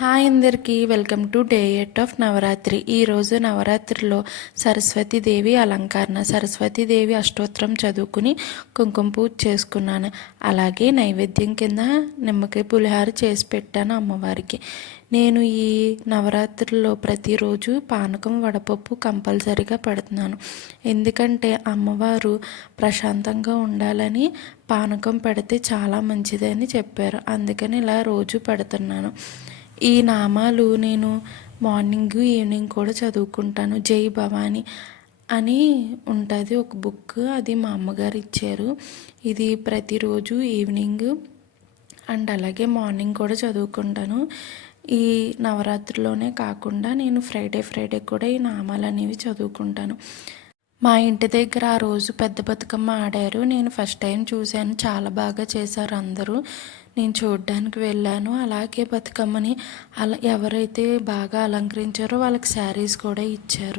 Hi అందరికీ welcome to day 8 of Navratri. ఈరోజు నవరాత్రిలో సరస్వతీదేవి అలంకరణ, సరస్వతీదేవి అష్టోత్తరం చదువుకుని కుంకుమ పూజ చేసుకున్నాను. అలాగే నైవేద్యం కింద నిమ్మకాయ పులిహార చేసి పెట్టాను అమ్మవారికి. నేను ఈ నవరాత్రిలో ప్రతిరోజు పానకం వడపప్పు కంపల్సరీగా పెడుతున్నాను. ఎందుకంటే అమ్మవారు ప్రశాంతంగా ఉండాలని పానకం పెడితే చాలా మంచిదని చెప్పారు. అందుకని ఇలా రోజు పెడుతున్నాను. ఈ నామాలు నేను మార్నింగ్ ఈవినింగ్ కూడా చదువుకుంటాను. జై భవాని అని ఉంటుంది ఒక బుక్, అది మా అమ్మగారు ఇచ్చారు. ఇది ప్రతిరోజు ఈవినింగ్ అండ్ అలాగే మార్నింగ్ కూడా చదువుకుంటాను. ఈ నవరాత్రిలోనే కాకుండా నేను ఫ్రైడే కూడా ఈ నామాలు అనేవి చదువుకుంటాను. మా ఇంటి దగ్గర ఆ రోజు పెద్ద బతుకమ్మ ఆడారు. నేను ఫస్ట్ టైం చూశాను. చాలా బాగా చేశారు అందరూ. నేను చూడడానికి వెళ్ళాను. అలాగే బతుకమ్మని ఎవరైతే బాగా అలంకరించారో వాళ్ళకి శారీస్ కూడా ఇచ్చారు.